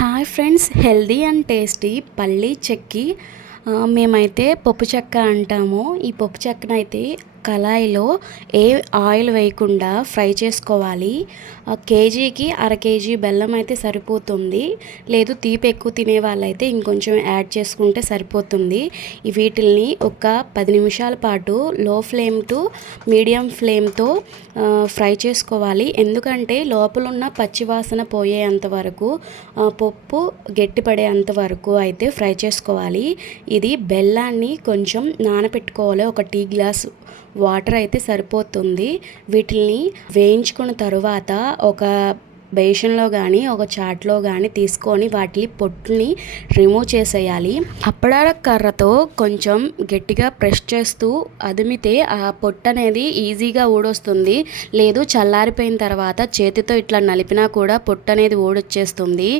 Hi friends, healthy and tasty పల్లీ చెక్కి మేమైతే పప్పు చెక్క అంటాము. ఈ పప్పు చెక్కనైతే కళాయిలో ఏ ఆయిల్ వేయకుండా ఫ్రై చేసుకోవాలి. కేజీకి అర కేజీ బెల్లం అయితే సరిపోతుంది. లేదు తీపి ఎక్కువ తినే వాళ్ళైతే ఇంకొంచెం యాడ్ చేసుకుంటే సరిపోతుంది. వీటిల్ని ఒక 10 నిమిషాల పాటు లో ఫ్లేమ్ టు మీడియం ఫ్లేమ్తో ఫ్రై చేసుకోవాలి. ఎందుకంటే లోపల ఉన్న పచ్చివాసన పోయేంత వరకు, పప్పు గట్టిపడేంత వరకు అయితే ఫ్రై చేసుకోవాలి. ఇది బెల్లాన్ని కొంచెం నానబెట్టుకోవాలి. ఒక టీ గ్లాస్ వాటర్ అయితే సరిపోతుంది. వీటిని వేయించుకున్న తరువాత ఒక బేషన్లో కానీ ఒక చాట్లో కానీ తీసుకొని వాటి పొట్టుని రిమూవ్ చేసేయాలి. అప్పడాల కర్రతో కొంచెం గట్టిగా ప్రెస్ చేస్తూ అదిమితే ఆ పొట్టు అనేది ఈజీగా ఊడొస్తుంది. లేదు చల్లారిపోయిన తర్వాత చేతితో ఇట్లా నలిపినా కూడా పొట్టు అనేది ఊడొచ్చేస్తుంది.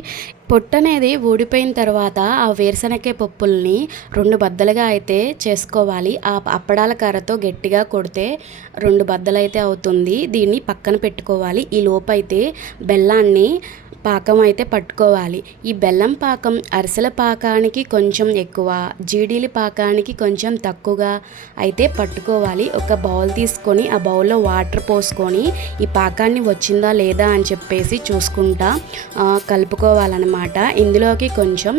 పొట్టు అనేది ఊడిపోయిన తర్వాత ఆ వేరుశనగకాయ పప్పుల్ని 2 బద్దలుగా అయితే చేసుకోవాలి. ఆ అప్పడాల కర్రతో గట్టిగా కొడితే 2 బద్దలైతే అవుతుంది. దీన్ని పక్కన పెట్టుకోవాలి. ఈ లోపైతే బెల్లాన్ని పాకం అయితే పట్టుకోవాలి. ఈ బెల్లం పాకం అరిసెల పాకానికి కొంచెం ఎక్కువ, జీడీల పాకానికి కొంచెం తక్కువగా అయితే పట్టుకోవాలి. ఒక బౌల్ తీసుకొని ఆ బౌల్లో వాటర్ పోసుకొని ఈ పాకాన్ని వచ్చిందా లేదా అని చెప్పేసి చూసుకుంటా కలుపుకోవాలన్నమాట. ఇందులోకి కొంచెం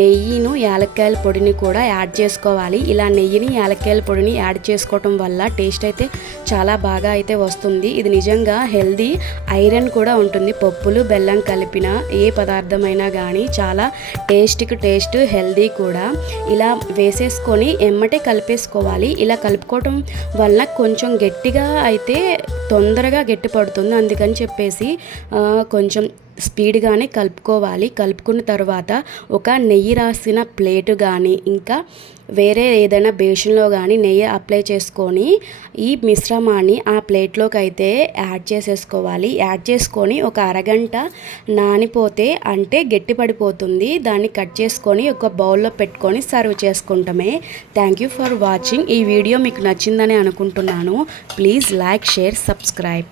నెయ్యిను, యాలక్కాయల పొడిని కూడా యాడ్ చేసుకోవాలి. ఇలా నెయ్యిని, యాలక్కాయల పొడిని యాడ్ చేసుకోవటం వల్ల టేస్ట్ అయితే చాలా బాగా అయితే వస్తుంది. ఇది నిజంగా హెల్దీ, ఐరన్ కూడా ఉంటుంది. పప్పులు బెల్లం కలిపిన ఏ పదార్థమైనా కానీ చాలా టేస్ట్కి టేస్ట్, హెల్దీ కూడా. ఇలా వేసేసుకొని ఎమ్మటే కలిపేసుకోవాలి. ఇలా కలుపుకోవటం వల్ల కొంచెం గట్టిగా అయితే తొందరగా గట్టి పడుతుంది. అందుకని చెప్పేసి కొంచెం స్పీడ్గానే కలుపుకోవాలి. కలుపుకున్న తర్వాత ఒక నెయ్యి రాసిన ప్లేటు కానీ ఇంకా వేరే ఏదైనా బేషన్లో కానీ నెయ్యి అప్లై చేసుకొని ఈ మిశ్రమాన్ని ఆ ప్లేట్లోకి అయితే యాడ్ చేసేసుకోవాలి. యాడ్ చేసుకొని ఒక అరగంట నానిపోతే అంటే గట్టి పడిపోతుంది. దాన్ని కట్ చేసుకొని ఒక బౌల్లో పెట్టుకొని సర్వ్ చేసుకుంటామే. Thank you for watching. ఈ వీడియో మీకు నచ్చిందని అనుకుంటున్నాను. Please like, share, subscribe.